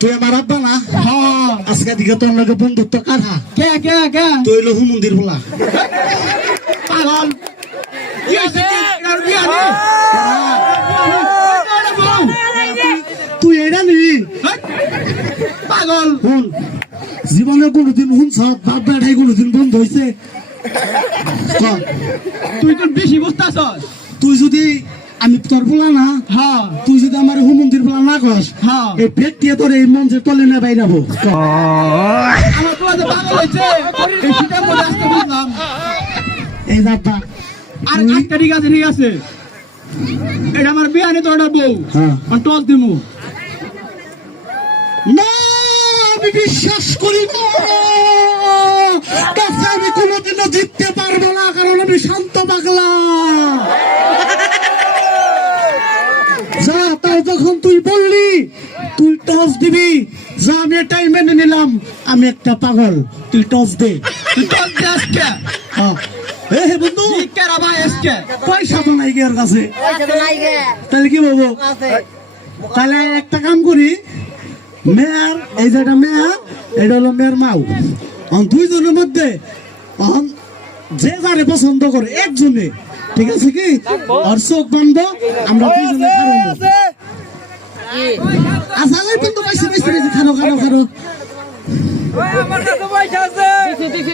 তুই আমার আব্বা না? আজকে দিকে তোর লগে বন্ধুত্ব কার? তুই হইলো হুমন্দির বলা পাগল। তুই এটা নিবি পাগল। শুন, জীবনে কোনোদিন শুনছ বাপ বেটাই কোনোদিন বন্ধু হয়েছে? তুই তো বেশি বুঝতাছ। তুই যদি আমি তোর বলা না, তুই যদি আমার হুমন্দির বলা না কস, এই ব্যক্তি তোর এই মঞ্চের তলে না বাইরাবো। আমার তো পাগল হয়েছে, এই শীতের মধ্যে আসতে বুঝলাম। এই যাবা আর একটা ঠিক আছে, ঠিক আছে, এটা আমার বিয়ানে তো একটা বউ, টস দিমু না। আমি বিশ্বাস করি না, তাকে আমি কোনোদিনও জিততে পারবো না, কারণ আমি শান্ত পাগলা। যা, তাও যখন তুই বললি তুই টস দিবি, যা আমি এটাই মেনে নিলাম। আমি একটা পাগল, তুই টস দে। তুই টস দে আজকে। হে বন্ধু, পয়সা তো নাই ওর কাছে, তাহলে কি বলবো? তাহলে একটা কাম করি, মেয়ার এই যেটা মেয়ার, এটা হলো মেয়ের মাও, দুইজনের মধ্যে যে যারে পছন্দ করে একজনে, ঠিক আছে কি? আর চোখ বন্ধ, আমরা দুইজনে আচ্ছা কিন্তু পয়সা খারো খারো খারো।